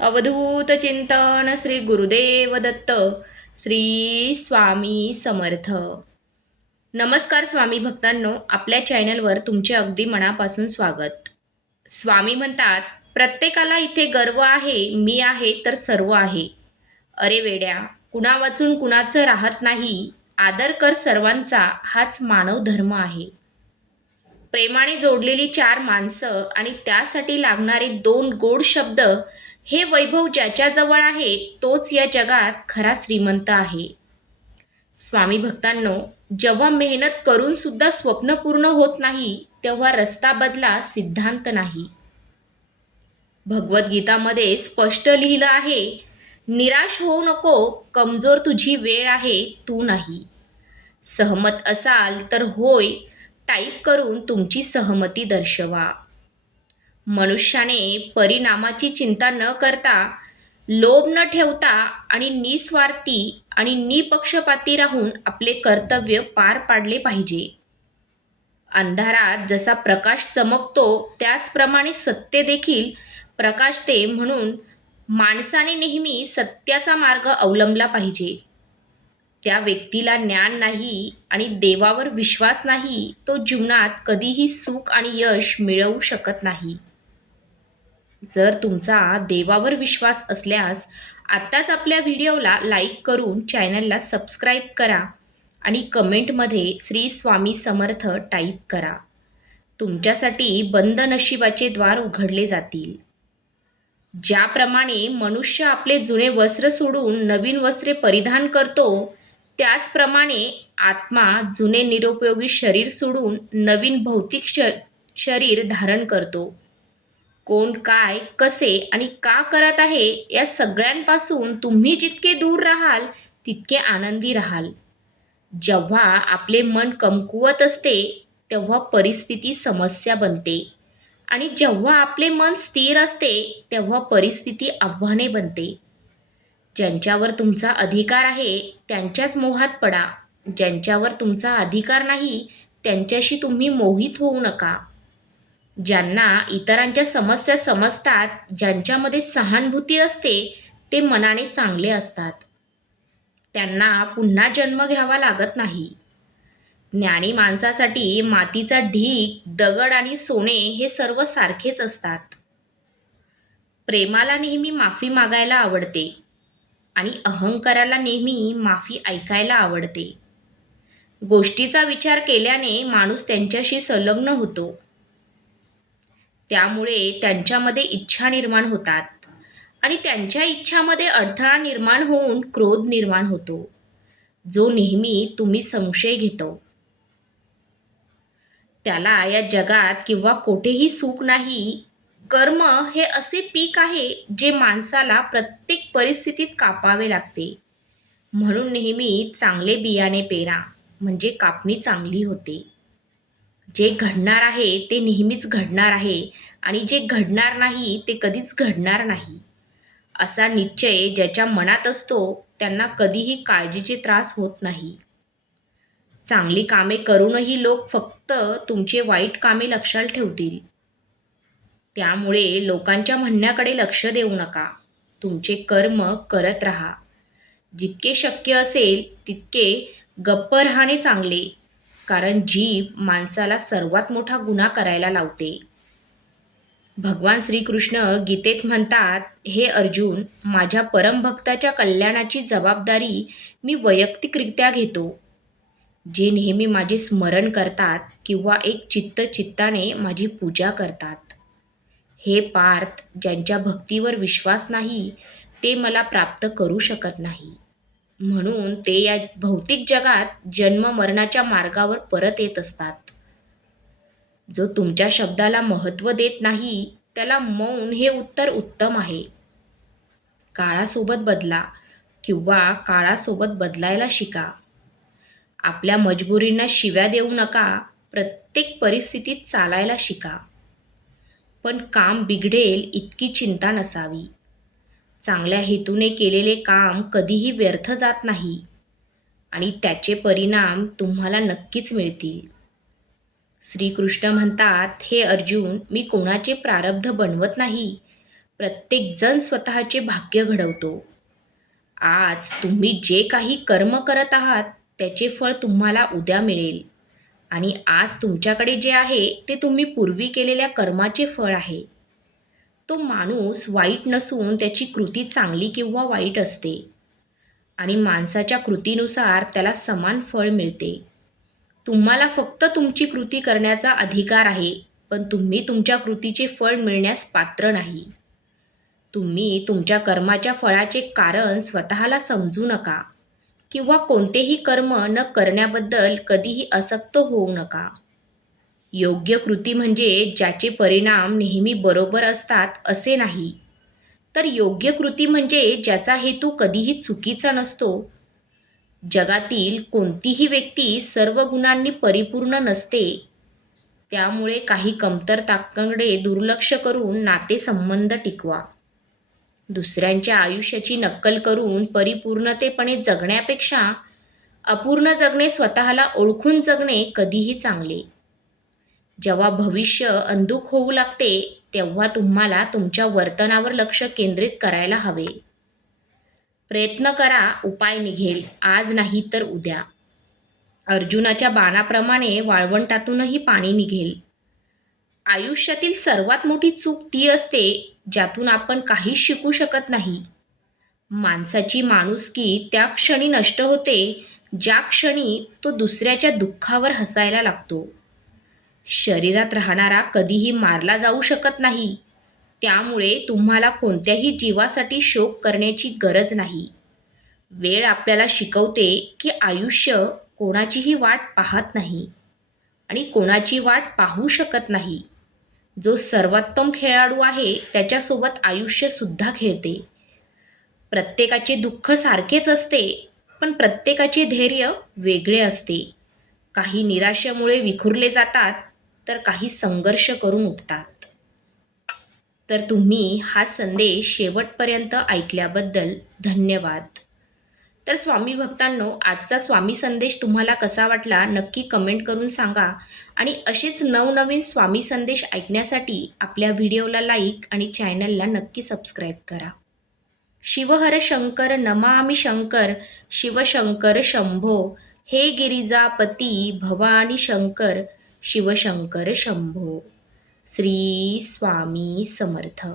अवधूत चिंतन श्री गुरुदेव दत्त श्री स्वामी समर्थ. नमस्कार स्वामी भक्तांनो, आपल्या चॅनलवर तुमचे अगदी मनापासून स्वागत. स्वामी म्हणतात, प्रत्येकाला इथे गर्व आहे, मी आहे तर सर्व आहे. अरे वेड्या, कुणा वाचून कुणाचं राहत नाही. आदर कर सर्वांचा, हाच मानव धर्म आहे. प्रेमाने जोडलेली चार माणसं आणि त्यासाठी लागणारे दोन गोड शब्द, हे वैभव ज्याच्याजवळ आहे तोच या जगात खरा श्रीमंत आहे. स्वामी भक्तांनो, जेव्हा मेहनत करून सुद्धा स्वप्न पूर्ण होत नाही, तेव्हा रस्ता बदला, सिद्धांत नाही. भगवद्गीतामध्ये स्पष्ट लिहिलं आहे, निराश होऊ नको, कमजोर तुझी वेळ आहे, तू नाही. सहमत असाल तर होय टाईप करून तुमची सहमती दर्शवा. मनुष्याने परिणामाची चिंता न करता, लोभ न ठेवता आणि निस्वार्थी आणि निपक्षपाती राहून आपले कर्तव्य पार पाडले पाहिजे. अंधारात जसा प्रकाश चमकतो त्याचप्रमाणे सत्य देखील प्रकाशते. म्हणून माणसाने नेहमी सत्याचा मार्ग अवलंबला पाहिजे. त्या व्यक्तीला ज्ञान नाही आणि देवावर विश्वास नाही, तो जीवनात कधीही सुख आणि यश मिळवू शकत नाही. जर तुमचा देवावर विश्वास असल्यास आत्ताच आपल्या व्हिडिओला लाईक करून चॅनलला सबस्क्राईब करा आणि कमेंटमध्ये श्री स्वामी समर्थ टाईप करा. तुमच्यासाठी बंद नशिबाचे द्वार उघडले जातील. ज्याप्रमाणे मनुष्य आपले जुने वस्त्र सोडून नवीन वस्त्रे परिधान करतो, त्याचप्रमाणे आत्मा जुने निरुपयोगी शरीर सोडून नवीन भौतिक शरीर धारण करतो. कोण काय, कसे आणि का करत आहे, या सगळ्यांपासून तुम्ही जितके दूर राहाल तितके आनंदी राहाल. जेव्हा आपले मन कमकुवत असते तेव्हा परिस्थिती समस्या बनते आणि जेव्हा आपले मन स्थिर असते तेव्हा परिस्थिती आव्हाने बनते. ज्यांच्यावर तुमचा अधिकार आहे त्यांच्याच मोहात पडा. ज्यांच्यावर तुमचा अधिकार नाही त्यांच्याशी तुम्ही मोहित होऊ नका. ज्यांना इतरांच्या समस्या समजतात, ज्यांच्यामध्ये सहानुभूती असते, ते मनाने चांगले असतात. त्यांना पुन्हा जन्म घ्यावा लागत नाही. ज्ञानी माणसासाठी मातीचा ढीग, दगड आणि सोने हे सर्व सारखेच असतात. प्रेमाला नेहमी माफी मागायला आवडते आणि अहंकाराला नेहमी माफी ऐकायला आवडते. गोष्टीचा विचार केल्याने माणूस त्यांच्याशी संलग्न होतो. त्यामुळे त्यांच्यामध्ये इच्छा निर्माण होतात आणि त्यांच्या इच्छामध्ये अडथळा निर्माण होऊन क्रोध निर्माण होतो, जो नेहमी तुम्ही संशय घेतो. त्याला या जगात किंवा कोठेही सुख नाही. कर्म हे असे पीक आहे जे माणसाला प्रत्येक परिस्थितीत कापावे लागते. म्हणून नेहमी चांगले बियाणे पेरा, म्हणजे कापणी चांगली होते. जे घडणार आहे ते नेहमीच घडणार आहे आणि जे घडणार नाही ते कधीच घडणार नाही. असा निश्चय ज्याच्या मनात असतो त्यांना कधीही काळजीचे त्रास होत नाही. चांगली कामे करूनही लोक फक्त तुमचे वाईट कामे लक्षात ठेवतील. त्यामुळे लोकांच्या म्हणण्याकडे लक्ष देऊ नका. तुमचे कर्म करत राहा. जितके शक्य असेल तितके गप्प राहणे चांगले, कारण जीभ माणसाला सर्वात मोठा गुन्हा करायला लावते. भगवान श्रीकृष्ण गीतेत म्हणतात, हे अर्जुन, माझ्या परमभक्ताच्या कल्याणाची जबाबदारी मी वैयक्तिकरित्या घेतो. जे नेहमी माझे स्मरण करतात किंवा एक चित्ताने माझी पूजा करतात. हे पार्थ, ज्यांच्या भक्तीवर विश्वास नाही ते मला प्राप्त करू शकत नाही. म्हणून ते या भौतिक जगात जन्म मरणाच्या मार्गावर परत येत असतात. जो तुमच्या शब्दाला महत्त्व देत नाही त्याला मौन हे उत्तर उत्तम आहे. काळासोबत बदला किंवा काळासोबत बदलायला शिका. आपल्या मजबुरींना शिव्या देऊ नका. प्रत्येक परिस्थितीत चालायला शिका. पण काम बिघडेल इतकी चिंता नसावी. चांगल्या हेतूने केलेले काम कधीही व्यर्थ जात नाही आणि त्याचे परिणाम तुम्हाला नक्कीच मिळतील. श्रीकृष्ण म्हणतात, हे अर्जुन, मी कोणाचे प्रारब्ध बनवत नाही. प्रत्येकजण स्वतःचे भाग्य घडवतो. आज तुम्ही जे काही कर्म करत आहात त्याचे फळ तुम्हाला उद्या मिळेल. आणि आज तुमच्याकडे जे आहे ते तुम्ही पूर्वी केलेल्या कर्माचे फळ आहे. तो माणूस वाईट नसून त्याची कृती चांगली किंवा वाईट असते आणि माणसाच्या कृतीनुसार त्याला समान फळ मिळते. तुम्हाला फक्त तुमची कृती करण्याचा अधिकार आहे, पण तुम्ही तुमच्या कृतीचे फळ मिळण्यास पात्र नाही. तुम्ही तुमच्या कर्माच्या फळाचे कारण स्वतःला समजू नका किंवा कोणतेही कर्म न करण्याबद्दल कधीही आसक्त होऊ नका. योग्य कृती म्हणजे ज्याचे परिणाम नेहमी बरोबर असतात असे नाही, तर योग्य कृती म्हणजे ज्याचा हेतू कधीही चुकीचा नसतो. जगातील कोणतीही व्यक्ती सर्व गुणांनी परिपूर्ण नसते. त्यामुळे काही कमतरतांकडे दुर्लक्ष करून नातेसंबंध टिकवा. दुसऱ्यांच्या आयुष्याची नक्कल करून परिपूर्णतेपणे जगण्यापेक्षा अपूर्ण जगणे, स्वतःला ओळखून जगणे कधीही चांगले. जेव्हा भविष्य अंधुक होऊ लागते तेव्हा तुम्हाला तुमच्या वर्तनावर लक्ष केंद्रित करायला हवे. प्रयत्न करा, उपाय निघेल, आज नाही तर उद्या. अर्जुनाच्या बाणाप्रमाणे वाळवंटातूनही पाणी निघेल. आयुष्यातील सर्वात मोठी चूक ती असते ज्यातून आपण काहीच शिकू शकत नाही. माणसाची माणुसकी त्या क्षणी नष्ट होते ज्या क्षणी तो दुसऱ्याच्या दुःखावर हसायला लागतो. शरीरात राहणारा कधीही मारला जाऊ शकत नाही, त्यामुळे तुम्हाला कोणत्याही जीवासाठी शोक करण्याची गरज नाही. वेळ आपल्याला शिकवते की आयुष्य कोणाचीही वाट पाहत नाही आणि कोणाची वाट पाहू शकत नाही. जो सर्वोत्तम खेळाडू आहे त्याच्यासोबत आयुष्यसुद्धा खेळते. प्रत्येकाचे दुःख सारखेच असते, पण प्रत्येकाचे धैर्य वेगळे असते. काही निराशेमुळे विखुरले जातात, तर काही संघर्ष करून उठतात. तर तुम्ही हा संदेश शेवटपर्यंत ऐकल्याबद्दल धन्यवाद. तर स्वामी भक्तांनो, आजचा स्वामी संदेश तुम्हाला कसा वाटला नक्की कमेंट करून सांगा. आणि असेच नवनवीन स्वामी संदेश ऐकण्यासाठी आपल्या व्हिडिओला लाईक आणि चॅनलला नक्की सबस्क्राईब करा. शिवहर शंकर नमामि शंकर, शिवशंकर शंभो. हे गिरिजापती भवानी शंकर, शिवशंकर शंभो. श्री स्वामी समर्थ.